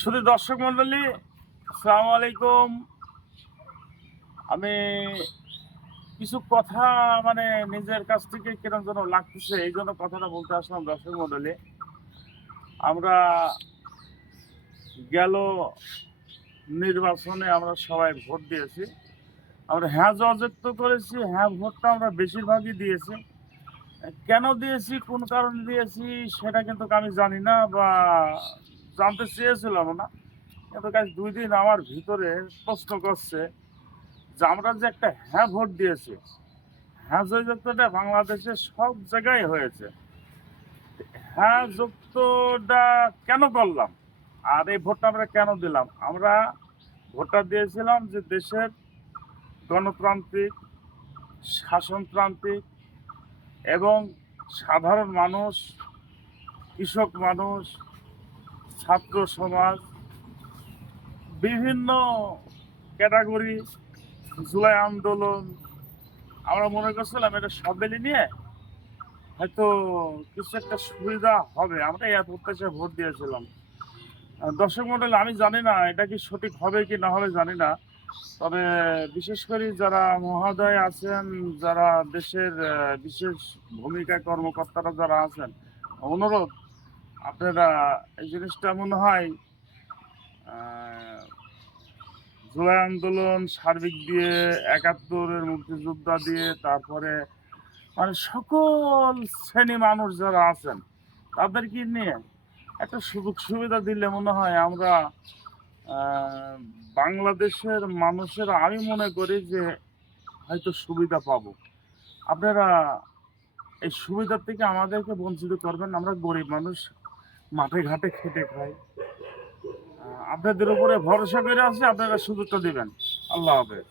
শুধু দর্শক মন্ডলী, আসসালামু আলাইকুম। আমি কিছু কথা মানে নিজের কাছ থেকে কিরম যেন লাগতেছে, এই জন্য কথাটা বলতে আসলাম। দর্শক মন্ডলী, আমরা গেল নির্বাচনে আমরা সবাই ভোট দিয়েছি। আমরা হ্যাঁ জয়যুক্ত করেছি, হ্যাঁ ভোটটা আমরা বেশিরভাগই দিয়েছি। কেন দিয়েছি, কোন কারণে দিয়েছি সেটা কিন্তু আমি জানি না বা জানতে চেয়েছিলাম না। কিন্তু কাজ 2 দিন আমার ভিতরে প্রশ্ন করছে যে আমরা যে একটা হ্যাঁ ভোট দিয়েছি, হ্যাঁ যুক্তটা বাংলাদেশের সব জায়গায় হয়েছে। হ্যাঁ যুক্তটা কেন করলাম, আর এই ভোটটা আমরা কেন দিলাম? আমরা ভোটটা দিয়েছিলাম যে দেশের গণতান্ত্রিক, শাসনতান্ত্রিক এবং সাধারণ মানুষ, কৃষক মানুষ, ছাত্র সমাজ, বিভিন্ন ক্যাটাগরি, জুলাই আন্দোলন, আমরা মনে করছিলাম এটা সব মিলিয়ে নিয়ে হয়তো কিছু একটা সুবিধা হবে। আমরা এই প্রত্যাশায় ভোট দিয়েছিলাম। দর্শক মন্ডলী, আমি জানি না এটা কি সঠিক হবে কি না হবে জানি না। তবে বিশেষ করে যারা মহোদয় আছেন, যারা দেশের বিশেষ ভূমিকা কর্মকর্তারা যারা আছেন, অনুরোধ আপনারা এই জিনিসটা মনে হয় জুলাই আন্দোলন সার্বিক দিয়ে, 71-এর মুক্তিযোদ্ধা দিয়ে, তারপরে মানে সকল শ্রেণী মানুষ যারা আছেন তাদেরকে নিয়ে একটা সুযোগ সুবিধা দিলে মনে হয় আমরা বাংলাদেশের মানুষের, আমি মনে করি যে হয়তো সুবিধা পাবো। আপনারা এই সুবিধার থেকে আমাদেরকে বঞ্চিত করবেন। আমরা গরিব মানুষ, মাঠে ঘাটে খেটে খাই। আপনাদের উপরে ভরসা করে আছে, আপনারা সুযোগটা দিবেন। আল্লাহ হাফেজ।